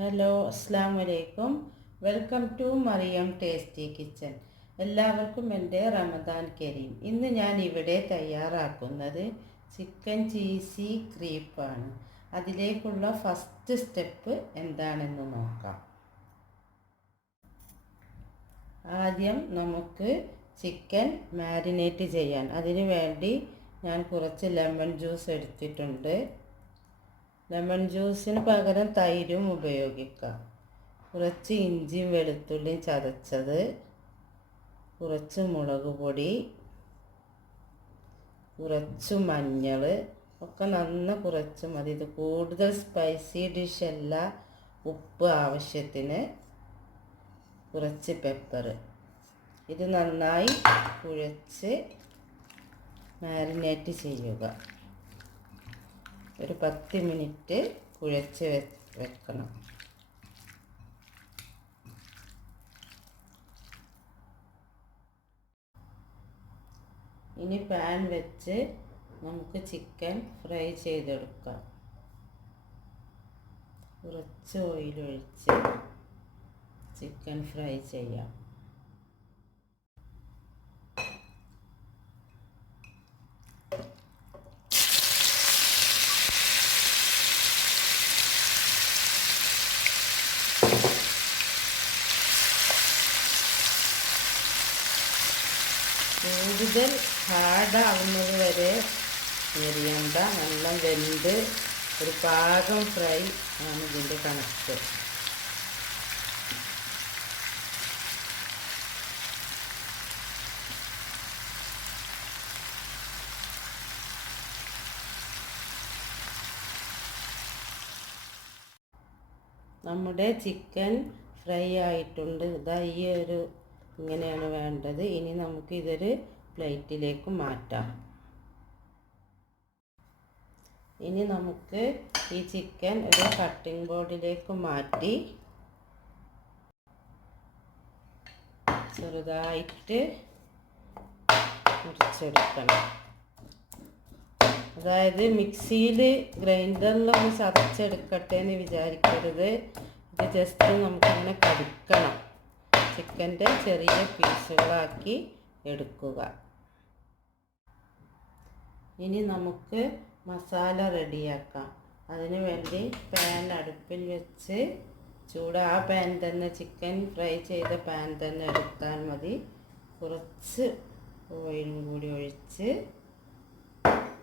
Hello അസ്സാം വലൈക്കും. Welcome to Mariyam tasty kitchen. എല്ലാവർക്കും എൻ്റെ റമദാൻ കരീം. ഇന്ന് ഞാൻ ഇവിടെ തയ്യാറാക്കുന്നത് ചിക്കൻ ചീസി ക്രീപ്പാണ്. അതിലേക്കുള്ള ഫസ്റ്റ് സ്റ്റെപ്പ് എന്താണെന്ന് നോക്കാം. ആദ്യം നമുക്ക് ചിക്കൻ മാരിനേറ്റ് ചെയ്യാൻ അതിനു വേണ്ടി ഞാൻ കുറച്ച് ലെമൺ ജ്യൂസ് എടുത്തിട്ടുണ്ട്. ലെമൺ ജ്യൂസിന് പകരം തൈരും ഉപയോഗിക്കാം. കുറച്ച് ഇഞ്ചിയും വെളുത്തുള്ളിയും ചതച്ചത്, കുറച്ച് മുളക് പൊടി, കുറച്ച് മഞ്ഞൾ, ഒക്കെ കുറച്ച് മതി. ഇത് കൂടുതൽ സ്പൈസി ഡിഷല്ല. ഉപ്പ് ആവശ്യത്തിന്, കുറച്ച് പെപ്പർ. ഇത് നന്നായി കുഴച്ച് മാരിനേറ്റ് ചെയ്യുക. ഒരു 10 മിനിറ്റ് കുഴച്ച് വെക്കണം. ഇനി പാൻ വെച്ച് നമുക്ക് ചിക്കൻ ഫ്രൈ ചെയ്തെടുക്കാം. കുറച്ച് ഓയിൽ ഒഴിച്ച് ചിക്കൻ ഫ്രൈ ചെയ്യാം. കൂടുതൽ ഹാർഡാവുന്നത് വരെ എരിയണ്ട. നല്ല വെന്ത് ഒരു പാകം ഫ്രൈ ആണ് ഇതിൻ്റെ കണക്ക്. നമ്മുടെ ചിക്കൻ ഫ്രൈ ആയിട്ടുണ്ട്. ഇതാ ഇങ്ങനെയാണ് വേണ്ടത്. ഇനി നമുക്ക് ഇതൊരു പ്ലേറ്റിലേക്ക് മാറ്റാം. ഇനി നമുക്ക് ഈ ചിക്കൻ ഒരു കട്ടിംഗ് ബോർഡിലേക്ക് മാറ്റി ചെറുതായിട്ട് മുറിച്ചെടുക്കണം. അതായത് മിക്സിയിൽ ഗ്രൈൻഡറിലൊന്ന് ചതച്ചെടുക്കട്ടെ എന്ന് വിചാരിക്കരുത്. ഇത് ജസ്റ്റ് നമുക്കിങ്ങനെ കടിക്കണം. ചിക്കൻ്റെ ചെറിയ പീസുകളാക്കി എടുക്കുക. ഇനി നമുക്ക് മസാല റെഡിയാക്കാം. അതിന് വേണ്ടി പാൻ അടുപ്പിൽ വെച്ച് ആ പാൻ തന്നെ, ചിക്കൻ ഫ്രൈ ചെയ്ത പാൻ തന്നെ എടുത്താൽ മതി. കുറച്ച് ഓയിലും കൂടി ഒഴിച്ച്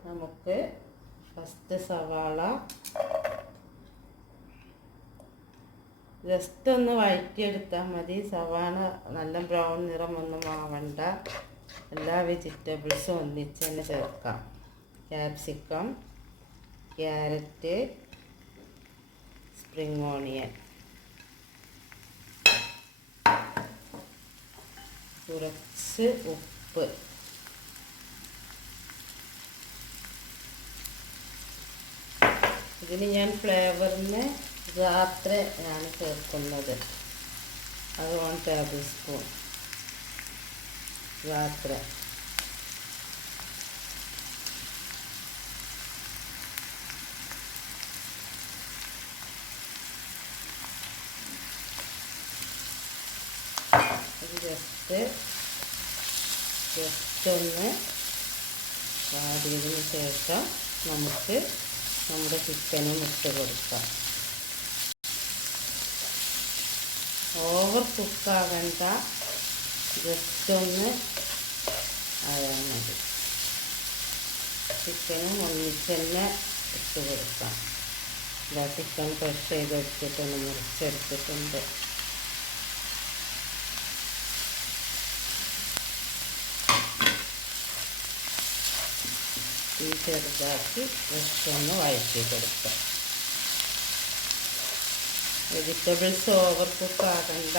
നമുക്ക് ഫസ്റ്റ് സവാള ജസ്റ്റ് ഒന്ന് വഴറ്റിയെടുത്താൽ മതി. സവാള നല്ല ബ്രൗൺ നിറമൊന്നും ആവണ്ട. എല്ലാ വെജിറ്റബിൾസും ഒന്നിച്ച് തന്നെ ചേർക്കാം. ക്യാപ്സിക്കം, ക്യാരറ്റ്, സ്പ്രിംഗ് ഓണിയൻ, കുറച്ച് ഉപ്പ്, ഇതിന് ഞാൻ ഫ്ലേവറിന് zaatr ആണ് ചേർക്കുന്നത്. അത് 1 ടേബിൾ സ്പൂൺ zaatr. ഇത് ജസ്റ്റ് ഒന്ന് വാടിയതിന് ശേഷം നമുക്ക് നമ്മുടെ ചിക്കനും ഇട്ട് കൊടുക്കാം. ഓവർ കുക്കാകണ്ട, ജസ്റ്റ് ഒന്ന് ആയാൽ മതി. ചിക്കനും ഒന്നിച്ച് തന്നെ ഇട്ട് കൊടുക്കാം. ഇതാ ചിക്കൻ ക്രഷ് ചെയ്തെടുത്തിട്ടൊന്ന് മുറിച്ചെടുത്തിട്ടുണ്ട്. ഈ ചെറുതാക്കി ജസ്റ്റ് ഒന്ന് വഴറ്റി കൊടുക്കാം. വെജിറ്റബിൾസ് ഓവർ കുക്കാകണ്ട.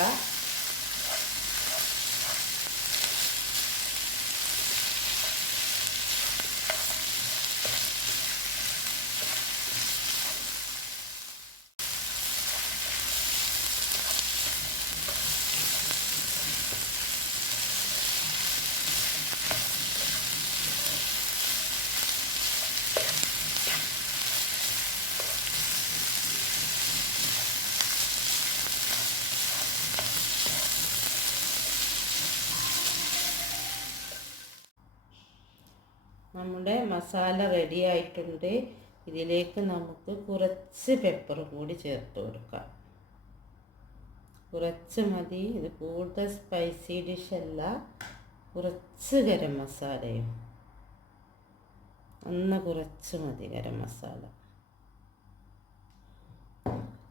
നമ്മുടെ മസാല റെഡി ആയിട്ടുണ്ട്. ഇതിലേക്ക് നമുക്ക് കുറച്ച് പെപ്പർ കൂടി ചേർത്ത് കൊടുക്കാം. കുറച്ച് മതി, ഇത് കൂടുതൽ സ്പൈസി ഡിഷല്ല. കുറച്ച് ഗരം മസാലയും കുറച്ച് മതി ഗരം മസാല.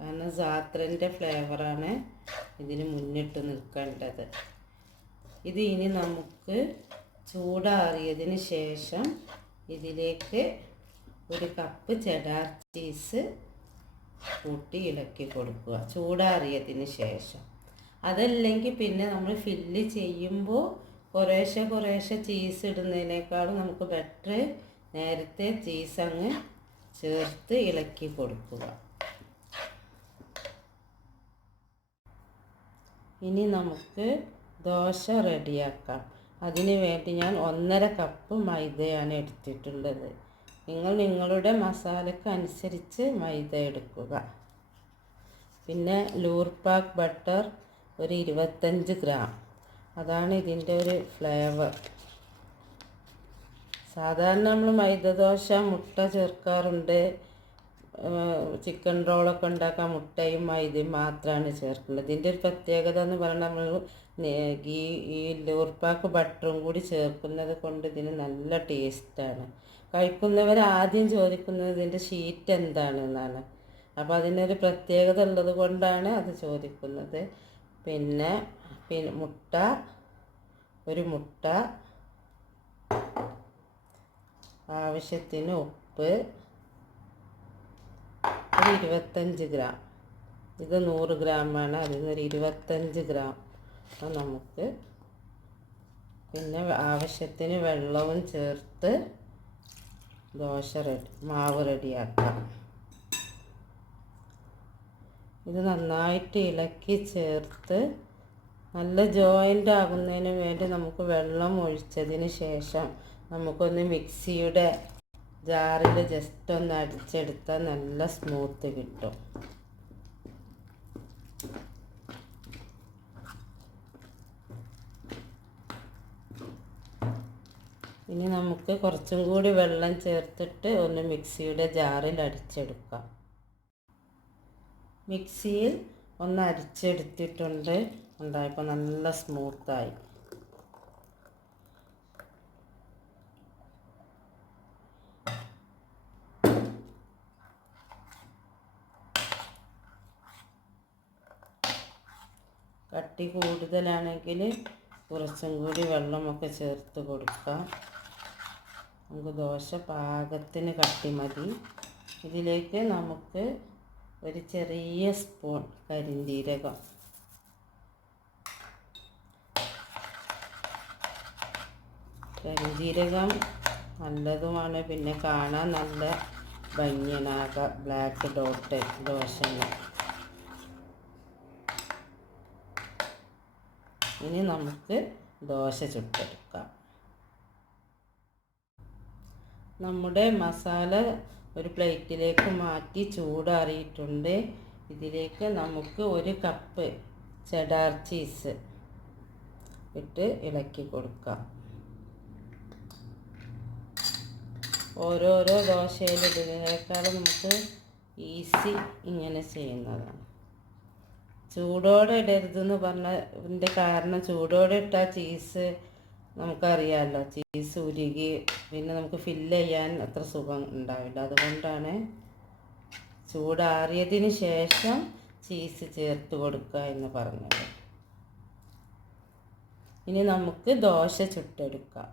കാരണം സാത്രൻ്റെ ഫ്ലേവറാണ് ഇതിന് മുന്നിട്ട് നിൽക്കേണ്ടത്. ഇത് ഇനി നമുക്ക് ചൂടാറിയതിന് ശേഷം ഇതിലേക്ക് 1 കപ്പ് ചെഡാർ ചീസ് കൂട്ടി ഇളക്കി കൊടുക്കുക ചൂടാറിയതിന് ശേഷം. അതല്ലെങ്കിൽ പിന്നെ നമ്മൾ ഫില്ല് ചെയ്യുമ്പോൾ കുറേശ്ശെ ചീസ് ഇടുന്നതിനേക്കാളും നമുക്ക് ബെറ്റർ നേരത്തെ ചീസ് അങ്ങ് ചേർത്ത് ഇളക്കി കൊടുക്കുക. ഇനി നമുക്ക് ദോശ റെഡിയാക്കാം. അതിന് വേണ്ടി ഞാൻ 1.5 കപ്പ് മൈദയാണ് എടുത്തിട്ടുള്ളത്. നിങ്ങൾ നിങ്ങളുടെ മസാലയ്ക്ക് അനുസരിച്ച് മൈദ എടുക്കുക. പിന്നെ ലൂർപാക്ക് ബട്ടർ ഒരു 25 ഗ്രാം. അതാണ് ഇതിൻ്റെ ഒരു ഫ്ലേവർ. സാധാരണ നമ്മൾ മൈദ ദോശ മുട്ട ചേർക്കാറുണ്ട്. ചിക്കൻ റോളൊക്കെ ഉണ്ടാക്കാൻ മുട്ടയും മൈദയും മാത്രമാണ് ചേർക്കുന്നത്. ഇതിൻ്റെ ഒരു പ്രത്യേകത എന്ന് പറഞ്ഞാൽ നമ്മൾ ഈ ലൂർപാക്ക് ബട്ടറും കൂടി ചേർക്കുന്നത് കൊണ്ട് ഇതിന് നല്ല ടേസ്റ്റാണ്. കഴിക്കുന്നവർ ആദ്യം ചോദിക്കുന്നത് ഇതിൻ്റെ ഷീറ്റ് എന്താണെന്നാണ്. അപ്പോൾ അതിനൊരു പ്രത്യേകത ഉള്ളത് കൊണ്ടാണ് അത് ചോദിക്കുന്നത്. പിന്നെ മുട്ട, ഒരു മുട്ട, ആവശ്യത്തിന് ഉപ്പ്, ഒരു 25 ഗ്രാം. ഇത് 100 ഗ്രാമാണ്, അതിൽ നിന്നൊരു 25 ഗ്രാം നമുക്ക്. പിന്നെ ആവശ്യത്തിന് വെള്ളവും ചേർത്ത് മാവ് റെഡിയാക്കാം. ഇത് നന്നായിട്ട് ഇളക്കി ചേർത്ത് നല്ല ജോയിൻ്റ് ആകുന്നതിന് വേണ്ടി നമുക്ക് വെള്ളം ഒഴിച്ചതിന് ശേഷം നമുക്കൊന്ന് മിക്സിയുടെ ജാറിൽ ജസ്റ്റ് ഒന്ന് അടിച്ചെടുത്താൽ നല്ല സ്മൂത്ത് കിട്ടും. ഇനി നമുക്ക് കുറച്ചും കൂടി വെള്ളം ചേർത്തിട്ട് ഒന്ന് മിക്സിയുടെ ജാറിൽ അടിച്ചെടുക്കാം. മിക്സിയിൽ ഒന്ന് അരിച്ചെടുത്തിട്ടുണ്ട്. ഉണ്ടായപ്പോൾ നല്ല സ്മൂത്തായി. കട്ടി കൂടുതലാണെങ്കിൽ കുറച്ചും കൂടി വെള്ളമൊക്കെ ചേർത്ത് കൊടുക്കാം. നമുക്ക് ദോശ പാകത്തിന് കട്ടി മതി. ഇതിലേക്ക് നമുക്ക് ഒരു ചെറിയ സ്പൂൺ കരിഞ്ജീരകം, നല്ലതുമാണ്. പിന്നെ കാണാൻ നല്ല ഭംഗിയാണ്. ബ്ലാക്ക് ഡോട്ട് ദോശങ്ങൾ. ഇനി നമുക്ക് ദോശ ചുട്ടെടുക്കാം. നമ്മുടെ മസാല ഒരു പ്ലേറ്റിലേക്ക് മാറ്റി ചൂടാറിയിട്ടുണ്ട്. ഇതിലേക്ക് നമുക്ക് 1 കപ്പ് ചെഡാർ ചീസ് ഇട്ട് ഇളക്കി കൊടുക്കാം. ഓരോരോ ദോശയിലിടുന്നതിനേക്കാളും നമുക്ക് ഈസി ഇങ്ങനെ ചെയ്യുന്നതാണ്. ചൂടോടെ ഇടരുതെന്ന് പറഞ്ഞതിൻ്റെ കാരണം, ചൂടോടെ ഇട്ടാൽ ചീസ് നമുക്കറിയാമല്ലോ, ചീസ് ഉരുകി പിന്നെ നമുക്ക് ഫില്ല് ചെയ്യാൻ അത്ര സുഖം ഉണ്ടാവില്ല. അതുകൊണ്ടാണ് ചൂടാറിയതിന് ശേഷം ചീസ് ചേർത്ത് കൊടുക്കുക എന്ന് പറഞ്ഞത്. ഇനി നമുക്ക് ദോശ ചുട്ടെടുക്കാം.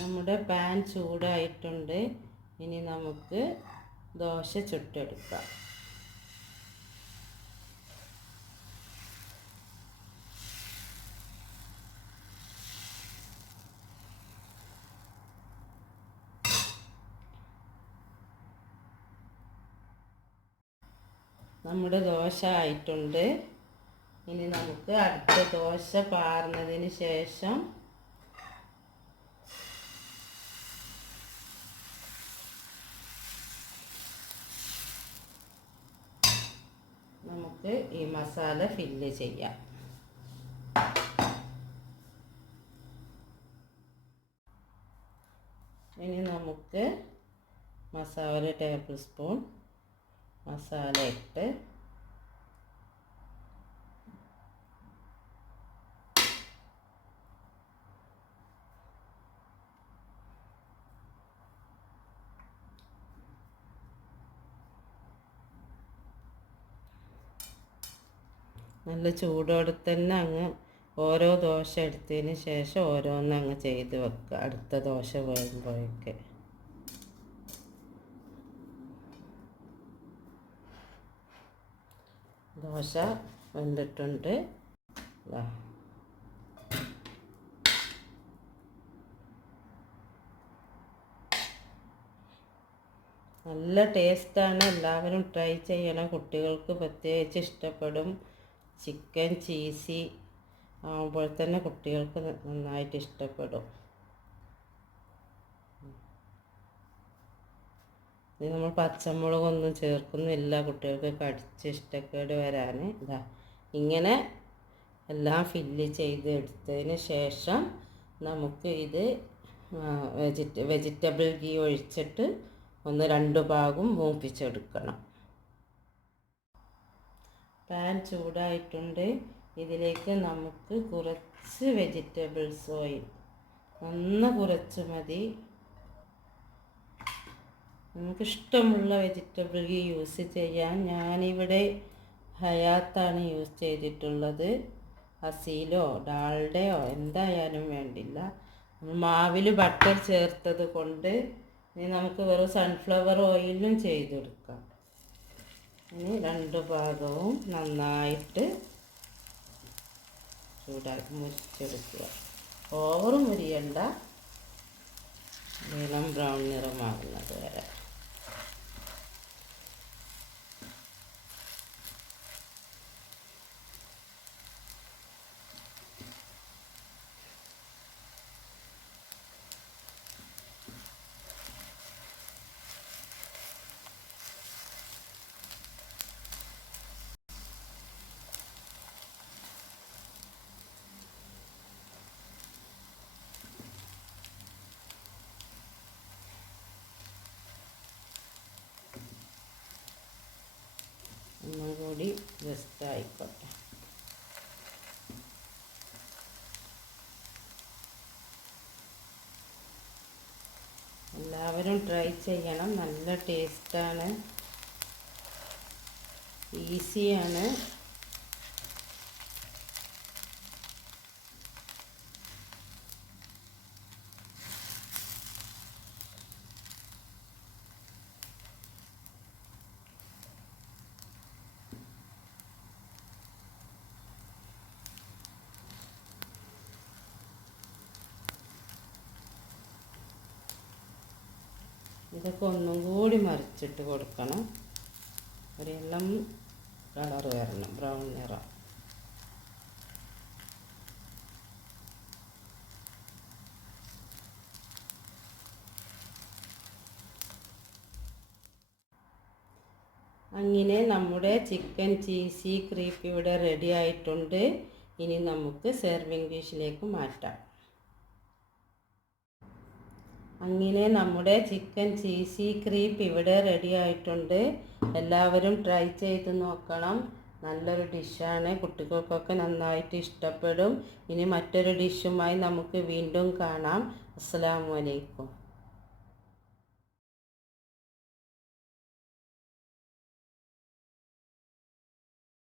നമ്മുടെ പാൻ ചൂടായിട്ടുണ്ട്. ഇനി നമുക്ക് ദോശ ചുട്ടെടുക്കാം. നമ്മുടെ ദോശ ആയിട്ടുണ്ട്. ഇനി നമുക്ക് അടുത്ത ദോശ പാർന്നതിന് ശേഷം നമുക്ക് ഈ മസാല ഫില്ല് ചെയ്യാം. മസാല 1 ടേബിൾ സ്പൂൺ മസാല ഇട്ട് നല്ല ചൂടോടെ തന്നെ അങ്ങ് ഓരോ ദോശ എടുത്തതിന് ശേഷം ഓരോന്ന് അങ്ങ് ചെയ്ത് വെക്കുക അടുത്ത ദോശ വേകുമ്പോഴേക്ക്. ദോശ വെന്തിട്ടുണ്ട്. നല്ല ടേസ്റ്റാണ്, എല്ലാവരും ട്രൈ ചെയ്യണം. കുട്ടികൾക്ക് പ്രത്യേകിച്ച് ഇഷ്ടപ്പെടും. ചിക്കൻ ചീസി ആകുമ്പോൾ തന്നെ കുട്ടികൾക്ക് നന്നായിട്ട് ഇഷ്ടപ്പെടും. ഇത് നമ്മൾ പച്ചമുളകൊന്നും ചേർക്കുന്നില്ല കുട്ടികൾക്ക് കടിച്ച് ഇഷ്ടക്കേട് വരാൻ. ഇതാ ഇങ്ങനെ എല്ലാം ഫില്ല് ചെയ്ത് എടുത്തതിന് ശേഷം നമുക്ക് ഇത് വെജിറ്റബിൾ ഗീ ഒഴിച്ചിട്ട് ഒന്ന് 2 ഭാഗം മൂപ്പിച്ചെടുക്കണം. പാൻ ചൂടായിട്ടുണ്ട്. ഇതിലേക്ക് നമുക്ക് കുറച്ച് വെജിറ്റബിൾസ് ഓയിൽ, കുറച്ച് മതി. നമുക്കിഷ്ടമുള്ള വെജിറ്റബിൾ ഗീ യൂസ് ചെയ്യാൻ. ഞാനിവിടെ ഹയാത്താണ് യൂസ് ചെയ്തിട്ടുള്ളത്. അസീലോ ഡാൽഡയോ എന്തായാലും വേണ്ടില്ല. മാവിൽ ബട്ടർ ചേർത്തത് കൊണ്ട് ഇനി നമുക്ക് വെറും സൺഫ്ലവർ ഓയിലും ചെയ്തെടുക്കാം. ഇനി 2 ഭാഗവും നന്നായിട്ട് ചൂടാക്കി മുരിച്ചെടുക്കുക. ഓവർ മുരിയണ്ട, നീളം ബ്രൗൺ നിറമാകുന്നത് വരെ. ഒന്നും കൂടി ജസ്റ്റ് ആയിക്കോട്ടെ. എല്ലാവരും ട്രൈ ചെയ്യണം. നല്ല ടേസ്റ്റാണ്, ഈസിയാണ്. ഇതൊക്കെ ഒന്നും കൂടി മറിച്ചിട്ട് കൊടുക്കണം. ഒരു ഇളം കളർ വരണം, ബ്രൗൺ നിറം. അങ്ങനെ നമ്മുടെ ചിക്കൻ ചീസി ക്രീപ്പ് ഇവിടെ റെഡി ആയിട്ടുണ്ട്. ഇനി നമുക്ക് സെർവിങ് ഡിഷിലേക്ക് മാറ്റാം. അങ്ങനെ നമ്മുടെ ചിക്കൻ ചീസി ക്രീപ്പ് ഇവിടെ റെഡി ആയിട്ടുണ്ട്. എല്ലാവരും ട്രൈ ചെയ്ത് നോക്കണം. നല്ലൊരു ഡിഷാണ്, കുട്ടികൾക്കൊക്കെ നന്നായിട്ട് ഇഷ്ടപ്പെടും. ഇനി മറ്റൊരു ഡിഷുമായി നമുക്ക് വീണ്ടും കാണാം. അസ്സലാമു അലൈക്കും.